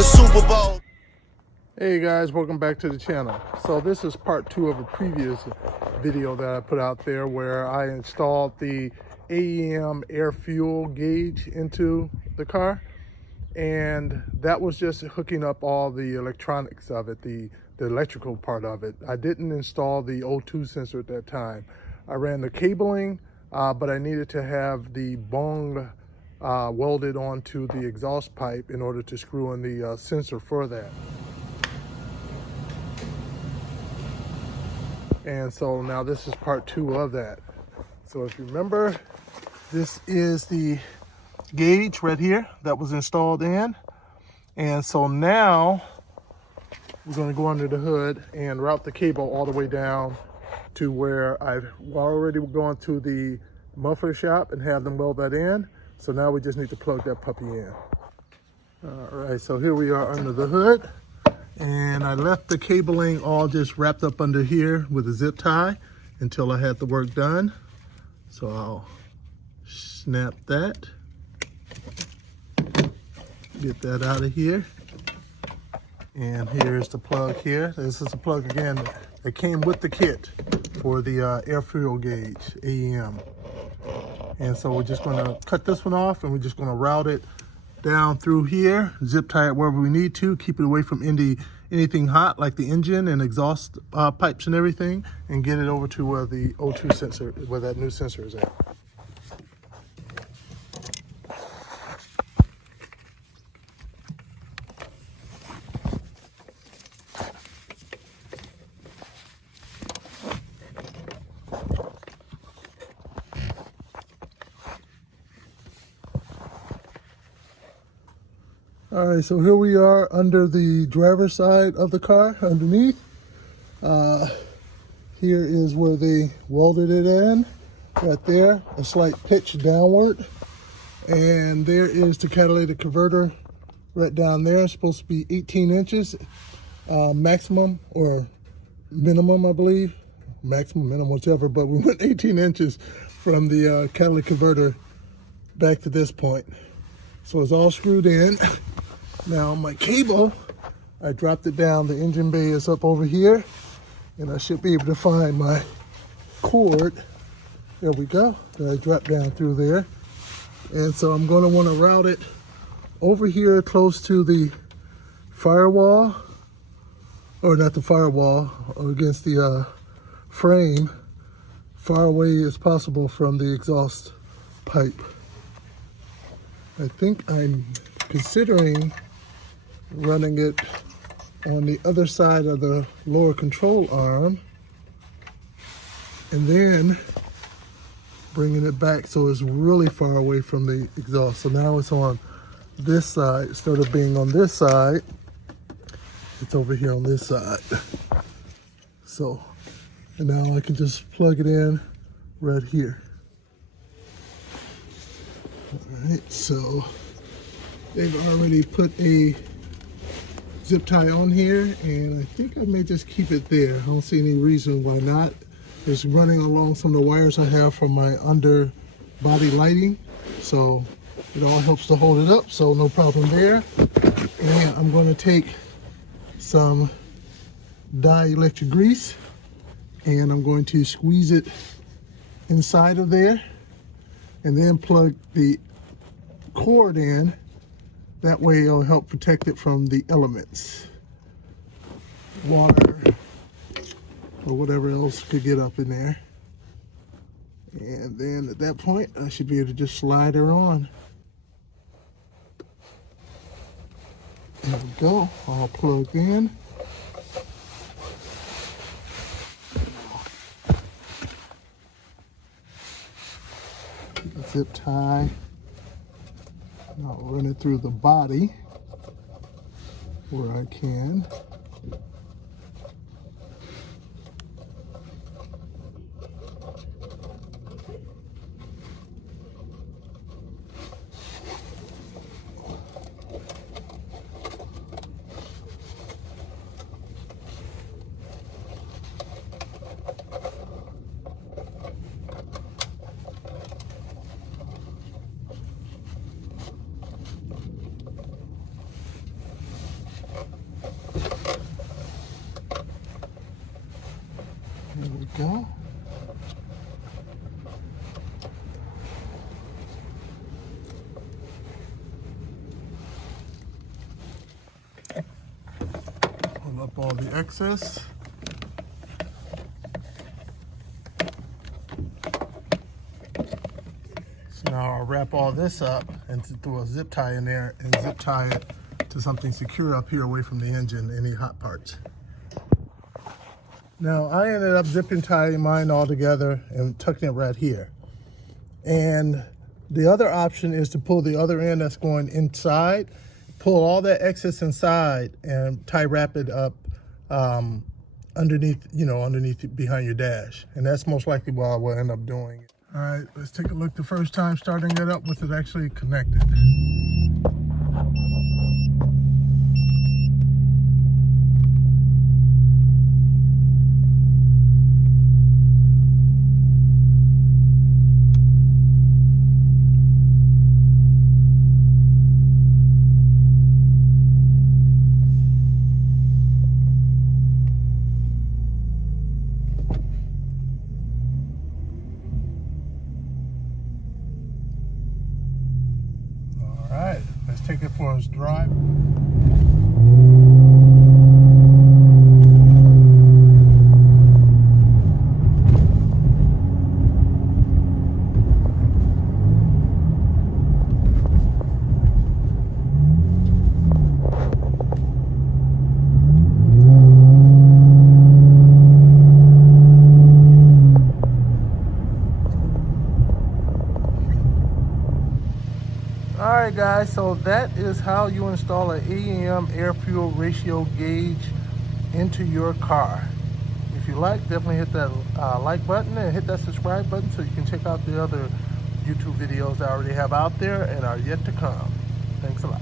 the Super Bowl. Hey guys, welcome back to the channel. So this is part 2 of a previous video that I put out there where I installed the AEM air fuel gauge into the car, and that was just hooking up all the electronics of it, the electrical part of it. I didn't install the O2 sensor at that time. I ran the cabling, but I needed to have the bung welded onto the exhaust pipe in order to screw in the sensor for that. And so now this is part 2 of that. So if you remember, this is the gauge right here that was installed in. And so now we're going to go under the hood and route the cable all the way down to where I've already gone to the muffler shop and have them weld that in. So now we just need to plug that puppy in. All right, so here we are under the hood. And I left the cabling all just wrapped up under here with a zip tie until I had the work done. So I'll snap that, get that out of here. And here's the plug here. This is the plug again that came with the kit for the air fuel gauge, AEM. And so we're just gonna cut this one off and we're just gonna route it down through here, zip tie it wherever we need to, keep it away from anything hot like the engine and exhaust pipes and everything, and get it over to where the O2 sensor, where that new sensor is at. All right, so here we are under the driver's side of the car, underneath. Here is where they welded it in, right there, a slight pitch downward. And there is the catalytic converter right down there. It's supposed to be 18 inches, maximum or minimum, I believe. Maximum, minimum, whichever, but we went 18 inches from the catalytic converter back to this point. So it's all screwed in. Now my cable, I dropped it down. The engine bay is up over here, and I should be able to find my cord. There we go. That I dropped down through there. And so I'm going to want to route it over here close to the firewall, or not the firewall, or against the frame, far away as possible from the exhaust pipe. I think I'm considering running it on the other side of the lower control arm and then bringing it back so it's really far away from the exhaust. So now it's on this side. Instead of being on this side, it's over here on this side. So, and now I can just plug it in right here. All right, so they've already put a zip tie on here, and I think I may just keep it there. I don't see any reason why not. It's running along some of the wires I have from my under body lighting, so it all helps to hold it up, so no problem there. And I'm going to take some dielectric grease and I'm going to squeeze it inside of there and then plug the cord in. That way it'll help protect it from the elements, water, or whatever else could get up in there. And then at that point, I should be able to just slide her on. There we go, all plugged in. Zip tie. I'll run it through the body where I can. go. Pull up all the excess. So now I'll wrap all this up and throw a zip tie in there and zip tie it to something secure up here away from the engine, any hot parts. Now I ended up zipping tying mine all together and tucking it right here. And the other option is to pull the other end that's going inside, pull all that excess inside and tie wrap it up underneath, underneath behind your dash. And that's most likely what I will end up doing. All right, let's take a look the first time starting it up with it actually connected. All right, let's take it for a drive. Alright guys, so that is how you install an AEM air fuel ratio gauge into your car. If you like, definitely hit that like button and hit that subscribe button so you can check out the other YouTube videos I already have out there and are yet to come. Thanks a lot.